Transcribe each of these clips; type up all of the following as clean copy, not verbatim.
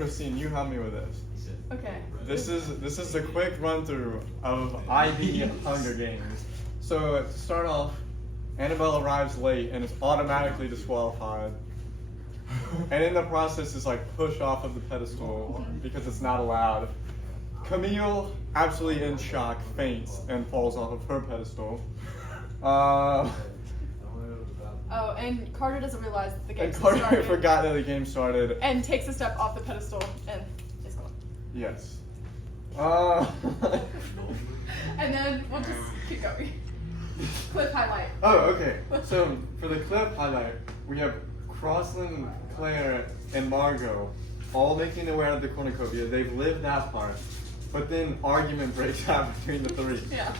Christine, you help me with this. Okay. This is a quick run through of IB Hunger Games. So to start off, Annabelle arrives late and is automatically disqualified. And in the process is like pushed off of the pedestal because it's not allowed. Camille, absolutely in shock, faints and falls off of her pedestal. Oh, and Carter doesn't realize that the game And Carter started. forgot that the game started. And takes a step off the pedestal and is gone. Yes. And then we'll just keep going. Clip highlight. Oh, okay. So for the clip highlight, we have Crosslyn, Claire, and Margot all making their way out of the cornucopia. They've lived that part, but then argument breaks out between the three. Yeah.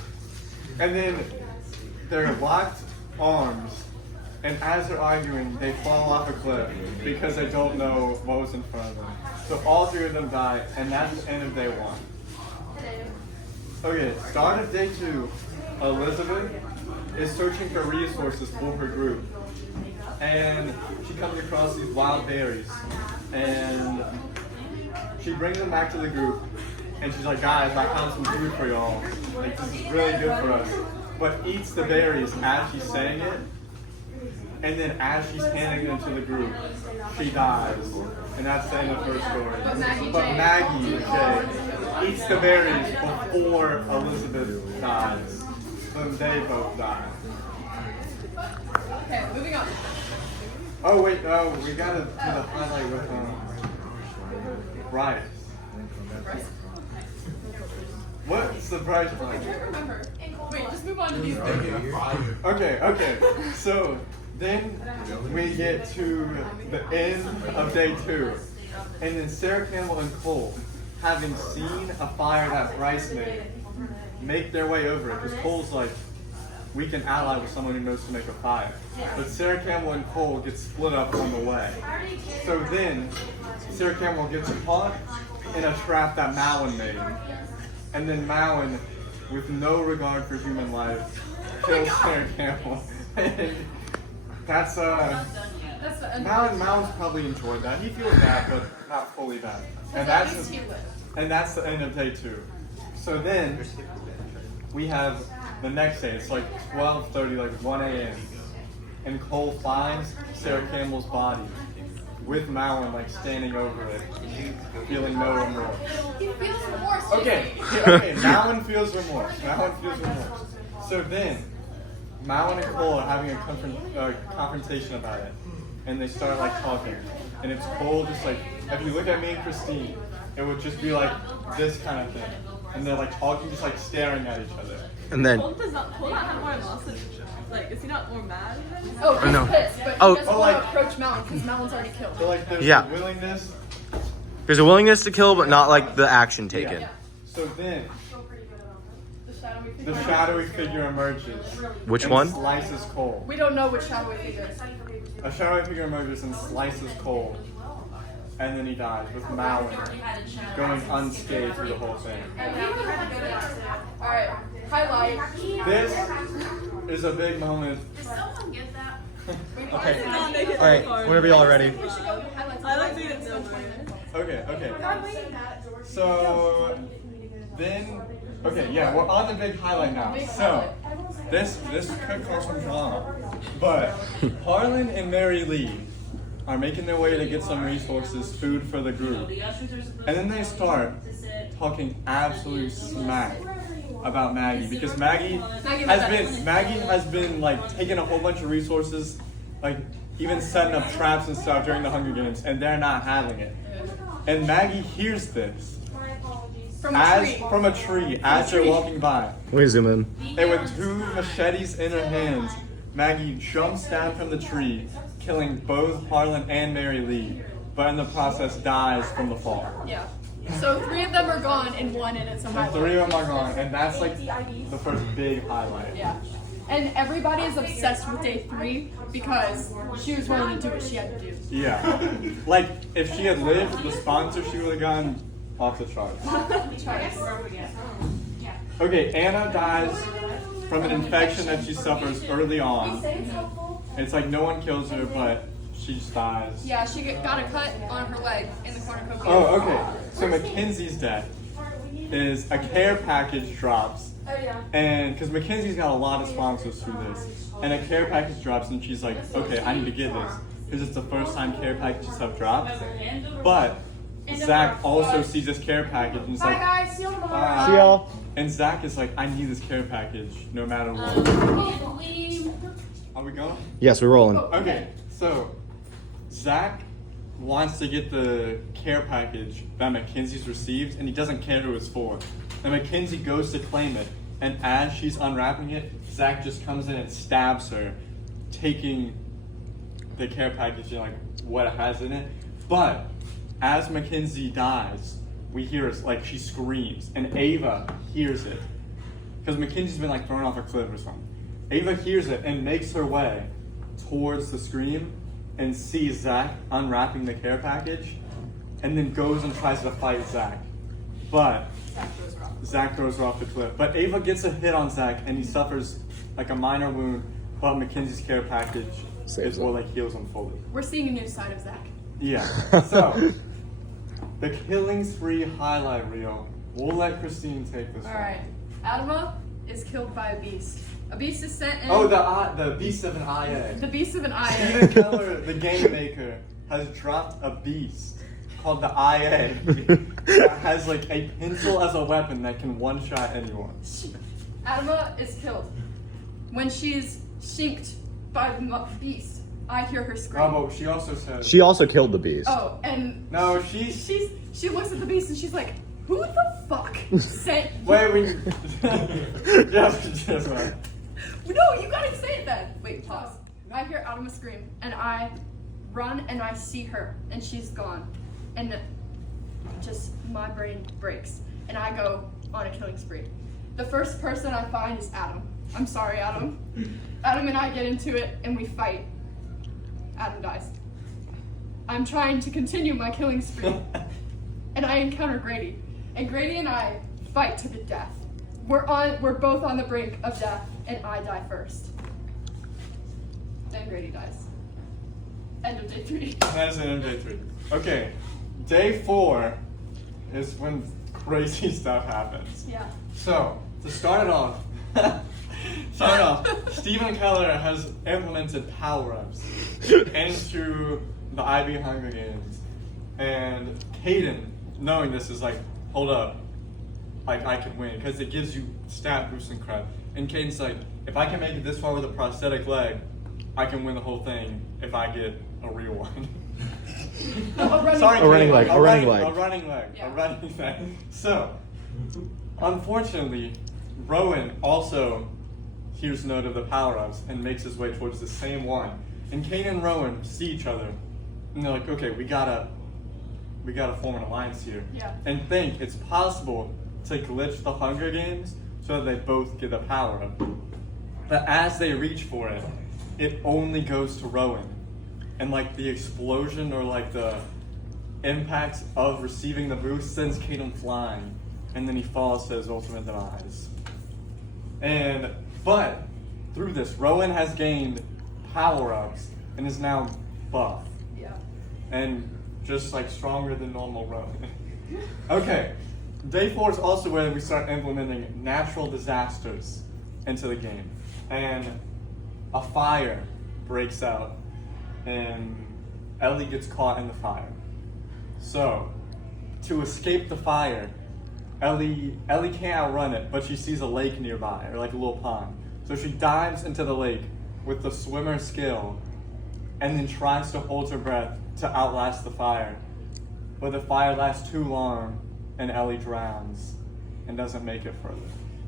And then they're locked arms, and as they're arguing, they fall off a cliff because they don't know what was in front of them. So all three of them die, and that's the end of day one. Okay, start of day two, Elizabeth is searching for resources for her group. And she comes across these wild berries. And she brings them back to the group. And she's like, guys, I found some food for y'all. Like, this is really good for us. But eats the berries as she's saying it. And then as she's handing them to the group, she dies. And that's the end of her story. But Maggie J eats the berries before Elizabeth dies. So they both die. Okay, moving on. Oh wait, we gotta do the highlight with Bryce. What's the Bryce I one? can't remember. Wait, just move on to these things. Okay. So then we get to the end of day two. And then Sarah Campbell and Cole, having seen a fire that Bryce made, make their way over it. Because Cole's like, we can ally with someone who knows to make a fire. But Sarah Campbell and Cole get split up on the way. So then, Sarah Campbell gets caught in a trap that Malin made. And then Malin, with no regard for human life, kills Sarah Campbell. And that's That's the end. Malin's probably enjoyed that. He feels bad, but not fully bad. And that's the end of day two. So then we have the next day. It's like 12:30, like 1 a.m. And Cole finds Sarah Campbell's body with Malin like standing over it, feeling no remorse. He feels remorse. Okay, Malin feels remorse. So then, Malin and Cole are having a confrontation about it, and they start like talking. And it's Cole just like, if you look at me and Christine, it would just be like this kind of thing. And they're like talking, just like staring at each other. And then, Cole not have more emotion. Like, is he not more mad? Oh, he's no. pissed, but he Oh. doesn't Oh, want like- to approach Malin because Malin's already killed. So like there's Yeah. a willingness. there's a willingness to kill, but not like the action taken. Yeah. So then, The the shadowy figure emerges. Which and one? Slices Cole. We don't know which shadowy figure. A shadowy figure emerges and slices Cole. And then he dies with Malin going unscathed through the whole thing. Alright, highlight. This is a big moment. Okay. All right. Whenever y'all are ready. We should go to highlights. I like being so Okay. So then, okay, yeah, we're on the big highlight now. So this could cause some drama, but Harlan and Mary Lee are making their way to get some resources, food for the group, and then they start talking absolute smack about Maggie because Maggie has been like taking a whole bunch of resources, like even setting up traps and stuff during the Hunger Games, and they're not having it. And Maggie hears this From a tree. from a tree as they're walking by. Let me zoom in. And with two machetes in her hands, Maggie jumps down from the tree, killing both Harlan and Mary Lee, but in the process dies from the fall. Yeah. So 3 of them are gone and 1 in it somehow. And 3 of them are gone, and that's like the first big highlight. Yeah. And everybody is obsessed with day 3 because she was willing to do what she had to do. Yeah. Like, if she had lived, the sponsor she would have gone off the charts. Okay, Anna dies from an infection that she suffers early on. It's like no one kills her, but she just dies. Yeah, she got a cut on her leg in the cornucopia. Oh, okay. So Mackenzie's death is a care package drops. Oh, yeah. And because Mackenzie's got a lot of sponsors through this, and a care package drops, and she's like, okay, I need to get this because it's the first time care packages have dropped. But Zach also sees this care package and is Bye, like, guys. See you tomorrow. See y'all. and Zach is like, I need this care package no matter what. Are we going? Yes, we're rolling. Okay, so Zach wants to get the care package that Mackenzie's received, and he doesn't care who it's for. And Mackenzie goes to claim it, and as she's unwrapping it, Zach just comes in and stabs her, taking the care package and like what it has in it. But as Mackenzie dies, we hear it, like she screams, and Ava hears it because Mackenzie's been like thrown off a cliff or something. Ava hears it and makes her way towards the scream and sees Zach unwrapping the care package, and then goes and tries to fight Zach. But Zach throws her off the cliff. But Ava gets a hit on Zach, and he suffers like a minor wound, but Mackenzie's care package Saves is what him. like heals him fully. We're seeing a new side of Zach. Yeah. So the killing spree highlight reel. We'll let Christine take this All one. right. Adama is killed by a beast. A beast is sent in. Oh, the beast of an IA. The beast of an Steven IA. Keller, the game maker, has dropped a beast called the IA that has like a pencil as a weapon that can one-shot anyone. Adama is killed. When she's shinked by the beast, I hear her scream. Bravo, she also says. She also killed the beast. Oh, and No, she looks at the beast and she's like, "Who the fuck sent?" Wait, we. just wait. No, you gotta say it then. Wait, pause. I hear Adama scream, and I run and I see her, and she's gone, and just my brain breaks, and I go on a killing spree. The first person I find is Adam. I'm sorry, Adam. Adam and I get into it, and we fight. Adam dies. I'm trying to continue my killing spree, and I encounter Grady, and Grady and I fight to the death. We're both on the brink of death, and I die first. Then Grady dies. End of day 3. That's the end of day 3. Okay, day 4 is when crazy stuff happens. Yeah. So, to start it off, Steven Keller has implemented power-ups into the IB Hunger Games. And Caden, knowing this, is like, hold up, like I can win, because it gives you stat boosts and crap. And Caden's like, if I can make it this far with a prosthetic leg, I can win the whole thing if I get a real one. A running Sorry, A running Caden, leg, a running leg. A running leg. Yeah. A running leg. So, unfortunately, Rowan also hears note of the power-ups and makes his way towards the same one. And Kane and Rowan see each other, and they're like, okay, we gotta form an alliance here. Yeah. And think it's possible to glitch the Hunger Games so that they both get a power-up. But as they reach for it, it only goes to Rowan. And like the explosion or like the impact of receiving the boost sends Caden flying. And then he falls to his ultimate demise. But through this, Rowan has gained power-ups and is now buff. Yeah. And just like stronger than normal Rowan. Okay, day 4 is also where we start implementing natural disasters into the game. And a fire breaks out and Ellie gets caught in the fire. So, to escape the fire, Ellie can't outrun it, but she sees a lake nearby, or like a little pond. So she dives into the lake with the swimmer skill and then tries to hold her breath to outlast the fire. But the fire lasts too long and Ellie drowns and doesn't make it further.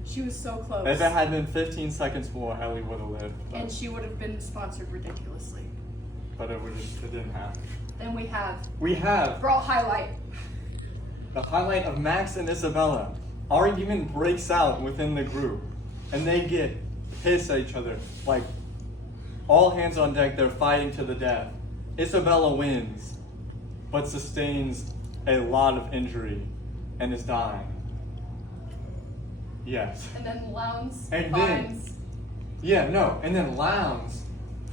She was so close. If it had been 15 seconds more, Ellie would have lived. And she would have been sponsored ridiculously. But it didn't happen. Then we have Brawl highlight. The highlight of Max and Isabella. Argument breaks out within the group, and they get pissed at each other. Like, all hands on deck, they're fighting to the death. Isabella wins, but sustains a lot of injury and is dying. Yes. And then Lowndes And finds. then Lowndes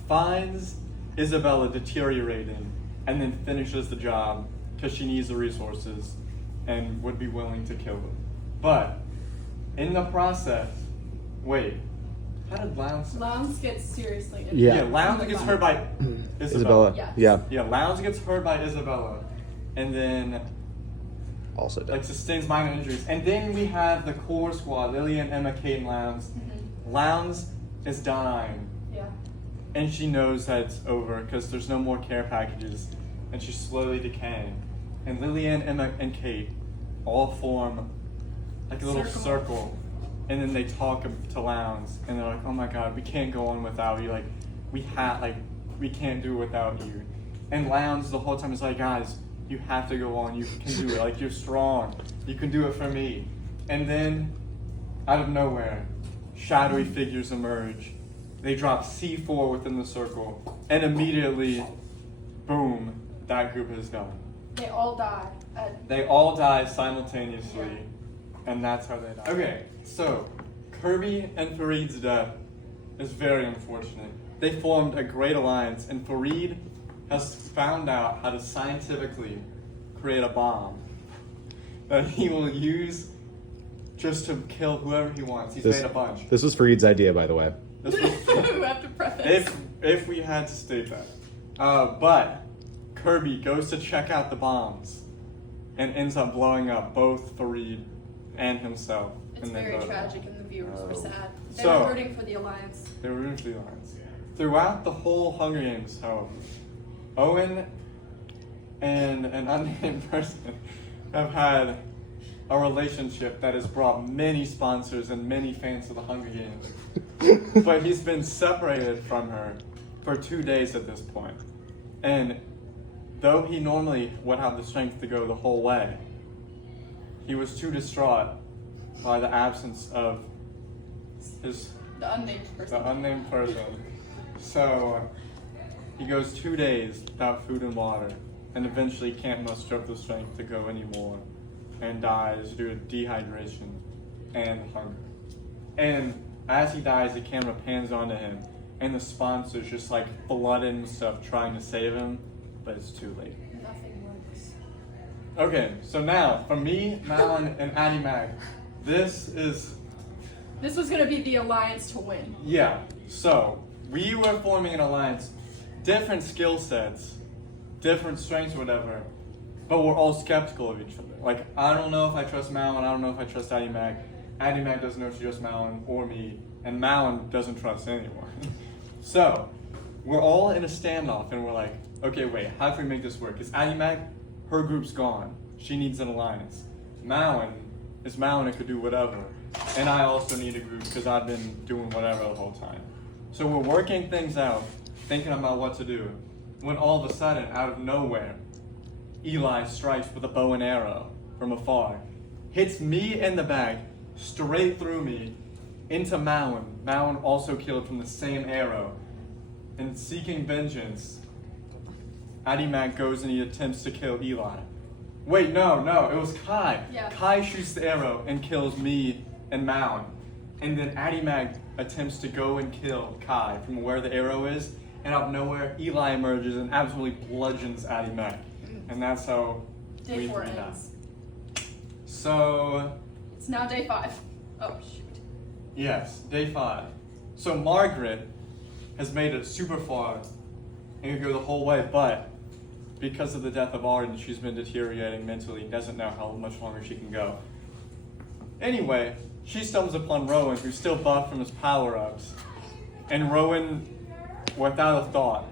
finds Isabella deteriorating and then finishes the job because she needs the resources and would be willing to kill them. But in the process, wait, how did Lounge? Lounge gets seriously injured. Yeah. Yeah, Lounge gets hurt by Isabella. Yes. Yeah. Yeah, Lounge gets hurt by Isabella, and then Also dead. like sustains minor injuries. And then we have the core squad: Lillian, Emma, Kate, and Lounge. Lounge is dying, Yeah. and she knows that it's over because there's no more care packages, and she's slowly decaying. And Lillian, Emma, and Kate all form like a little circle, and then they talk to Lounge, and they're like, "Oh my God, we can't go on without you. Like, we can't do it without you." And Lounge the whole time is like, "Guys, you have to go on. You can do it. Like, you're strong. You can do it for me." And then, out of nowhere, shadowy figures emerge. They drop C4 within the circle, and immediately, boom, that group is done. They all die. They all die simultaneously, and that's how they die. Okay, so Kirby and Fareed's death is very unfortunate. They formed a great alliance, and Fareed has found out how to scientifically create a bomb that he will use just to kill whoever he wants. He's made a bunch. This was Fareed's idea, by the way. This was, We have to preface. if we had to state that. But Kirby goes to check out the bombs and ends up blowing up both Fareed and himself. It's and they very both- tragic, and the viewers were sad. They So- were rooting for the alliance. They were rooting for the alliance. Throughout the whole Hunger Games, however, Owen and an unnamed person have had a relationship that has brought many sponsors and many fans to the Hunger Games. But he's been separated from her for 2 days at this point. And though he normally would have the strength to go the whole way, he was too distraught by the absence of his The unnamed person. the unnamed person. So he goes 2 days without food and water, and eventually can't muster up the strength to go anymore, and dies due to dehydration and hunger. And as he dies, the camera pans onto him, and the sponsors just like flood in stuff trying to save him, but it's too late. Nothing works. Okay, so now for me, Malin, and Addie Mag, this was gonna be the alliance to win. Yeah, so we were forming an alliance, different skill sets, different strengths, whatever, but we're all skeptical of each other. Like, I don't know if I trust Malin, I don't know if I trust Addie Mag. Addie Mag doesn't know if she trusts Malin or me, and Malin doesn't trust anyone. So, we're all in a standoff, and we're like, okay, wait, how can we make this work? Because Addie Mag, her group's gone. She needs an alliance. Malin is Malin and could do whatever. And I also need a group because I've been doing whatever the whole time. So we're working things out, thinking about what to do, when all of a sudden, out of nowhere, Eli strikes with a bow and arrow from afar, hits me in the back, straight through me, into Malin. Malin also killed from the same arrow. And seeking vengeance, Addie Mac goes and he attempts to kill Eli. Wait, no, it was Kai. Yeah. Kai shoots the arrow and kills me and Malin. And then Addie Mag attempts to go and kill Kai from where the arrow is, and out of nowhere, Eli emerges and absolutely bludgeons Addie Mag. And that's how Day we 4 three die. ends. So, It's now day 5. Oh shoot. yes, day 5. So Margaret has made it super far and can go the whole way, but because of the death of Arden, she's been deteriorating mentally and doesn't know how much longer she can go. Anyway, she stumbles upon Rowan, who's still buffed from his power-ups. And Rowan, without a thought,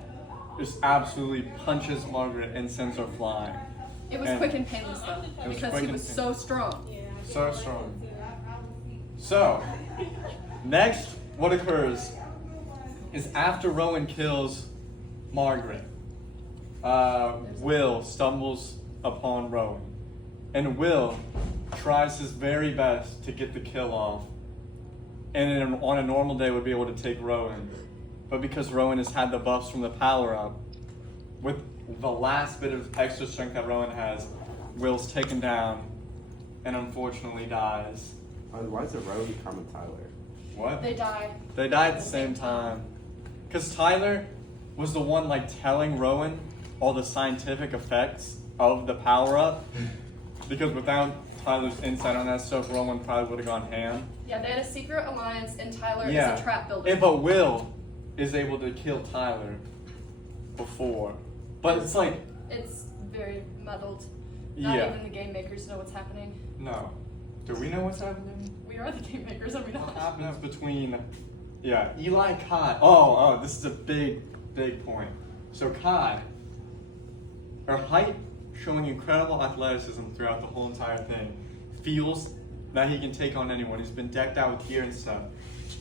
just absolutely punches Margaret and sends her flying. It was And- quick and painless though, was because quick he and was painless. so strong. So strong. So, next, what occurs is after Rowan kills Margaret, Will stumbles upon Rowan. And Will tries his very best to get the kill off. And on a normal day would be able to take Rowan. But because Rowan has had the buffs from the power up, with the last bit of extra strength that Rowan has, Will's taken down and unfortunately dies. Why is it Rowan, Carmen, Tyler? What? They die. They die at the same time. Because Tyler was the one like telling Rowan all the scientific effects of the power-up. Because without Tyler's insight on that stuff, Rowan probably would have gone ham. Yeah, they had a secret alliance, and Tyler Yeah. is a trap builder. But Will is able to kill Tyler before. But it's like, It's very muddled. Not yeah. even the game makers know what's happening. No. Do we know what's happening? We are the game makers, are we What not? happens between, Eli Kai. Oh, this is a big point. So Kai, her height showing incredible athleticism throughout the whole entire thing, feels that he can take on anyone. He's been decked out with gear and stuff.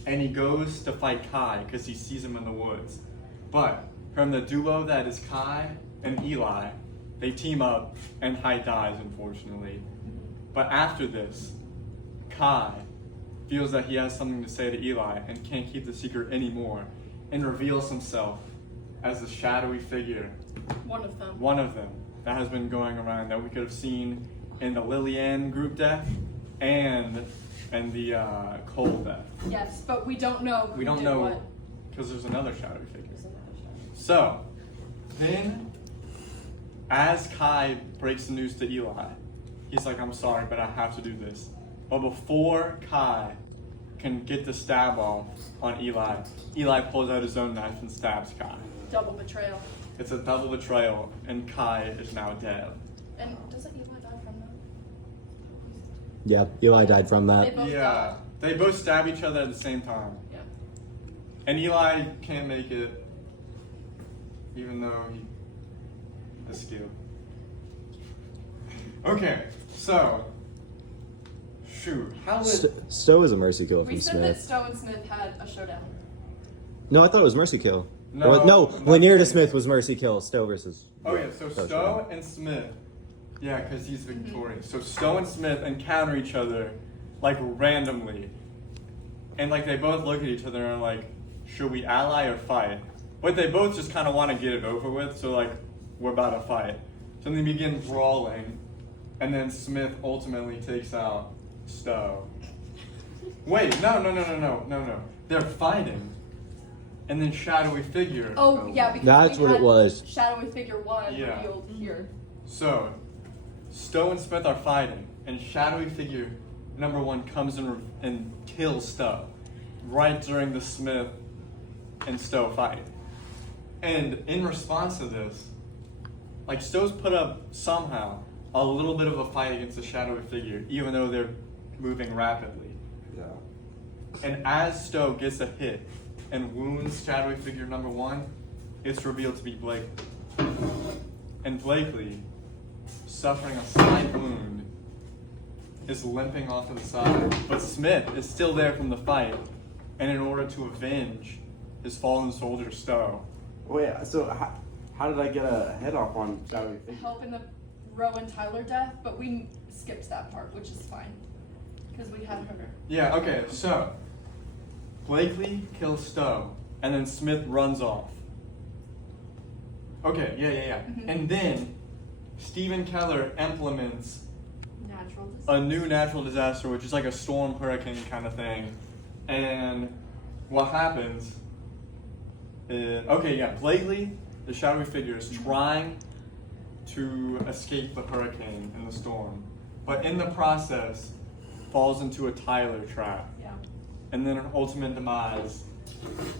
And he goes to fight Kai because he sees him in the woods. But from the duo that is Kai and Eli, they team up and Hai dies, unfortunately. But after this, Kai feels that he has something to say to Eli and can't keep the secret anymore and reveals himself as the shadowy figure, One of them. one of them, that has been going around that we could have seen in the Lillian group death and the Cole death. Yes, but we don't know who We don't did know what. because there's another shadowy figure. There's another shadow. So, then, as Kai breaks the news to Eli, he's like, I'm sorry, but I have to do this. But before Kai can get the stab off on Eli, Eli pulls out his own knife and stabs Kai. Double betrayal. It's a double betrayal, and Kai is now dead. And doesn't Eli die from that? Yeah, Eli died from They that. both Yeah, die. they both stab each other at the same time. Yeah. And Eli can't make it, even though he has skill. Okay, so, shoot, how would... Stowe is a mercy kill We from said that Smith. Stowe and Smith had a showdown. No, I thought it was mercy kill. No, No, not Lanier to Smith. Smith was mercy kill. Stowe versus. Oh yeah, so Stowe and Smith. Yeah, because he's victorious. So Stowe and Smith encounter each other, like randomly. And like they both look at each other and are like, should we ally or fight? But they both just kind of want to get it over with, so like, we're about to fight. So they begin brawling, and then Smith ultimately takes out Stowe. Wait, no. They're fighting. And then shadowy figure. Oh, yeah, because That's we what it had was. Shadowy Figure 1 Yeah. revealed here. So, Stowe and Smith are fighting, and shadowy figure number 1 comes and kills Stowe right during the Smith and Stowe fight. And in response to this, like Stowe's put up somehow a little bit of a fight against the shadowy figure, even though they're moving rapidly. Yeah. And as Stowe gets a hit and wounds shadowy figure number 1, it's revealed to be Blakely. And Blakely, suffering a slight wound, is limping off to the side. But Smith is still there from the fight, and in order to avenge his fallen soldier Stowe. Wait, so how did I get a head off on Shadowy Figure? Help in the Rowan Tyler death, but we skipped that part, which is fine. Because we had her. Yeah, okay, so Blakely kills Stowe, and then Smith runs off. Okay, yeah. Mhm. And then Stephen Keller implements Natural disaster. a new natural disaster, which is like a storm, hurricane kind of thing. And what happens is, Blakely, the shadowy figure, is trying to escape the hurricane and the storm, but in the process falls into a Tyler trap. Yeah. And then her ultimate demise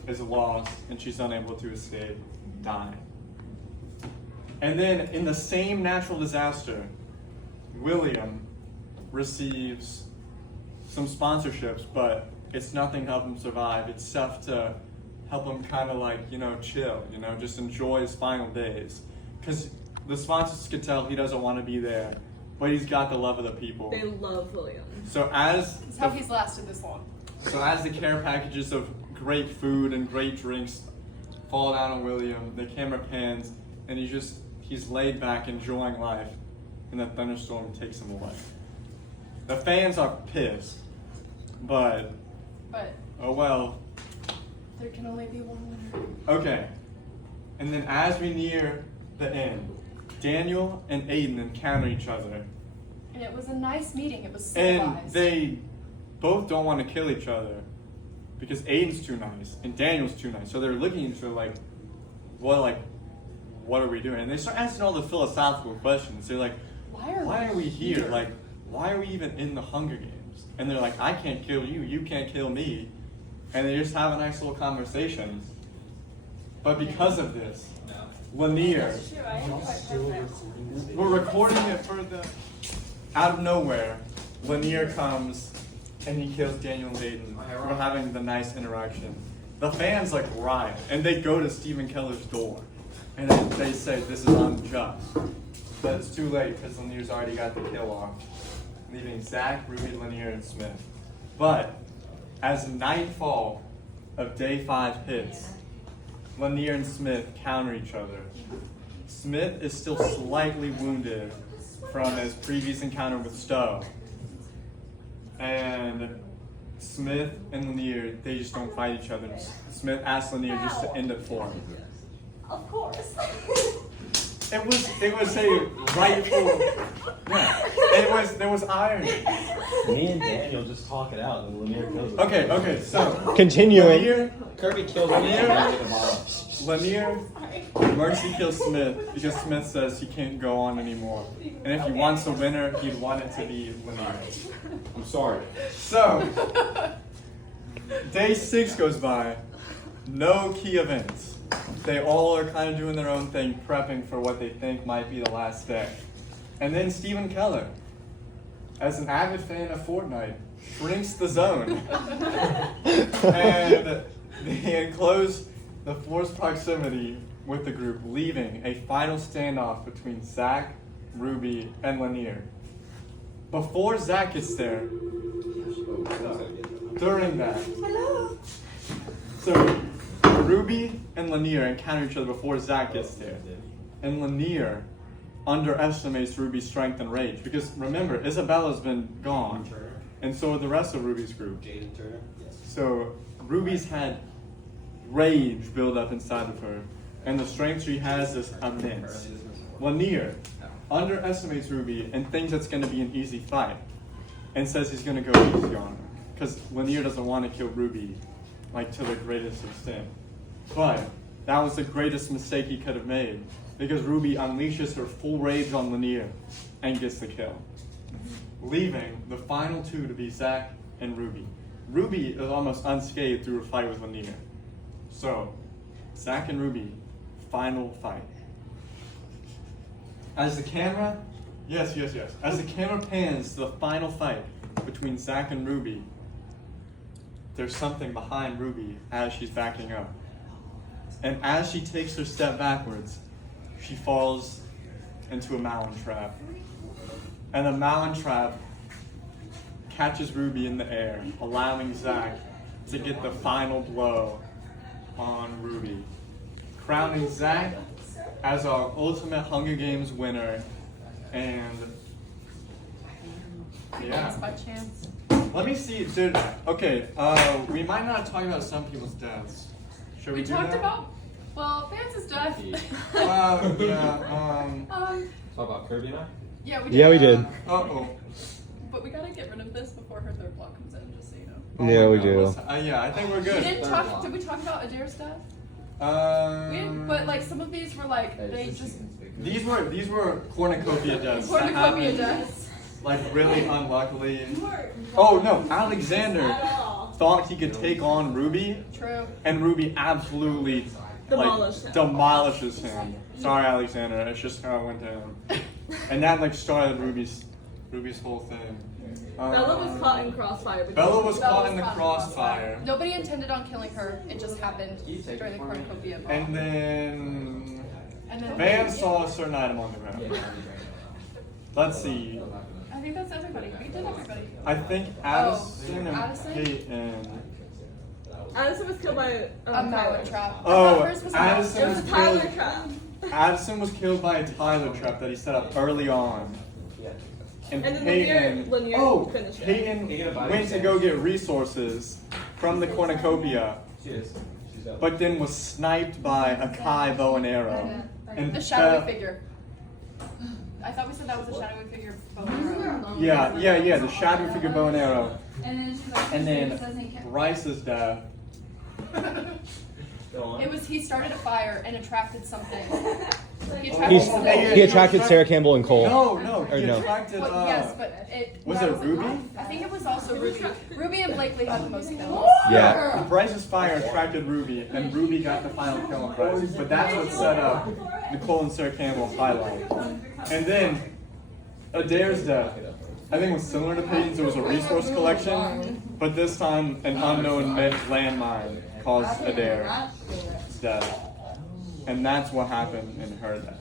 is lost, and she's unable to escape, dying. And then in the same natural disaster, William receives some sponsorships, but it's nothing to help him survive. It's stuff to help him kind of like, chill, just enjoy his final days. Because the sponsors could tell he doesn't want to be there, but he's got the love of the people. They love William. So as That's how he's lasted this long. So as the care packages of great food and great drinks fall down on William, the camera pans, and he's laid back enjoying life, and the thunderstorm takes him away. The fans are pissed, but But oh well. there can only be one winner. Okay. And then as we near the end, Daniel and Aiden encounter each other, And it was a nice meeting. It was and civilized. they both don't want to kill each other because Aiden's too nice and Daniel's too nice. So they're looking at each other like, what are we doing? And they start asking all the philosophical questions. They're like, why are we here? Like, why are we even in the Hunger Games? And they're like, I can't kill you, you can't kill me. And they just have a nice little conversation. But because of this, Lanier, we're recording it for the, out of nowhere, Lanier comes and he kills Daniel and Hayden. We're having the nice interaction. The fans like riot, and they go to Stephen Keller's door, and they say this is unjust. But it's too late because Lanier's already got the kill off, leaving Zach, Ruby, Lanier, and Smith. But as nightfall of day 5 hits, Lanier and Smith counter each other. Smith is still slightly wounded from his previous encounter with Stowe. And Smith and Lanier, they just don't fight each other. Smith asks Lanier just to end it for him. Of course. It was a rightful, yeah. There was irony. Me and Daniel just talk it out, and Lanier kills him. Okay, so Continuing. Kirby kills Lanier, Mercy kills Smith because Smith says he can't go on anymore. And if he wants a winner, he'd want it to be Lanier. I'm sorry. So, day 6 goes by, no key events. They all are kind of doing their own thing, prepping for what they think might be the last day. And then Stephen Keller, as an avid fan of Fortnite, shrinks the zone. And they enclose the forced proximity with the group, leaving a final standoff between Zach, Ruby, and Lanier. Before Zach gets there, during that, so Ruby and Lanier encounter each other before Zach gets there. And Lanier underestimates Ruby's strength and rage. Because remember, Isabella's been gone. And so are the rest of Ruby's group. So Ruby's had rage build up inside of her. And the strength she has is immense. Lanier underestimates Ruby and thinks it's going to be an easy fight. And says he's going to go easy on her. Because Lanier doesn't want to kill Ruby like to the greatest extent. But that was the greatest mistake he could have made, because Ruby unleashes her full rage on Lanier and gets the kill, leaving the final two to be Zach and Ruby. Ruby is almost unscathed through a fight with Lanier. So, Zach and Ruby, final fight. As the camera, yes. As the camera pans to the final fight between Zach and Ruby, there's something behind Ruby as she's backing up. And as she takes her step backwards, she falls into a Malin trap. And the Malin trap catches Ruby in the air, allowing Zach to get the final blow on Ruby, crowning Zach as our ultimate Hunger Games winner. And yeah. By chance. Let me see, dude. Okay, we might not talk about some people's deaths. Should we We do talked that? about, well, Vance's death. Talk about Kirby now? Yeah, we did. Yeah, we did. Uh-oh. But we gotta get rid of this before her third block comes in, just so you know. Oh Yeah, my we God, do. yeah, I think we're We good. didn't talk, did we talk about Adair's death? We didn't, but like some of these were like, they just, These were cornucopia deaths. that cornucopia happened, deaths. Like really unluckily. Oh no, Alexander thought he could take on Ruby, True. and Ruby absolutely demolishes him. Sorry, Alexander. It's just how it went down. And that like started Ruby's whole thing. Bella was caught in crossfire. Bella was Bella caught was in the caught in crossfire. Nobody intended on killing her. It just happened during the cornucopia. And then And then Van saw a certain item on the ground. Let's see. I think that's everybody. We did everybody. I think Addison and Addison? Peyton. Addison was killed by A mallet trap. I Oh, thought hers was a Addison It mallet was was a Tyler killed. trap. Addison was killed by a Tyler trap that he set up early on. And And then Peyton, Lanier finished it. Peyton went to go get resources from the cornucopia, but then was sniped by a Kai bow and arrow. And The shadowy fell- figure. I thought we said that was a shadowy figure. Bow and arrow. Yeah, the shadowy figure bow and arrow. And then she's like, And then this doesn't count. Bryce's death. It was he started a fire and attracted something. He He's, attracted he attracted Sarah Campbell and Cole. No, Or he no. attracted. Well, yes, but it Was that it Ruby? I think it was also Ruby. Ruby and Blakely had the most kills. Yeah. Bryce's fire attracted Ruby, and Ruby got the final kill on Bryce. But that's what set up Nicole and Sarah Campbell's highlight. And then Adair's death. I think it was similar to Peyton's. It was a resource collection, but this time an unknown landmine caused Adair's death. And that's what happened in her death.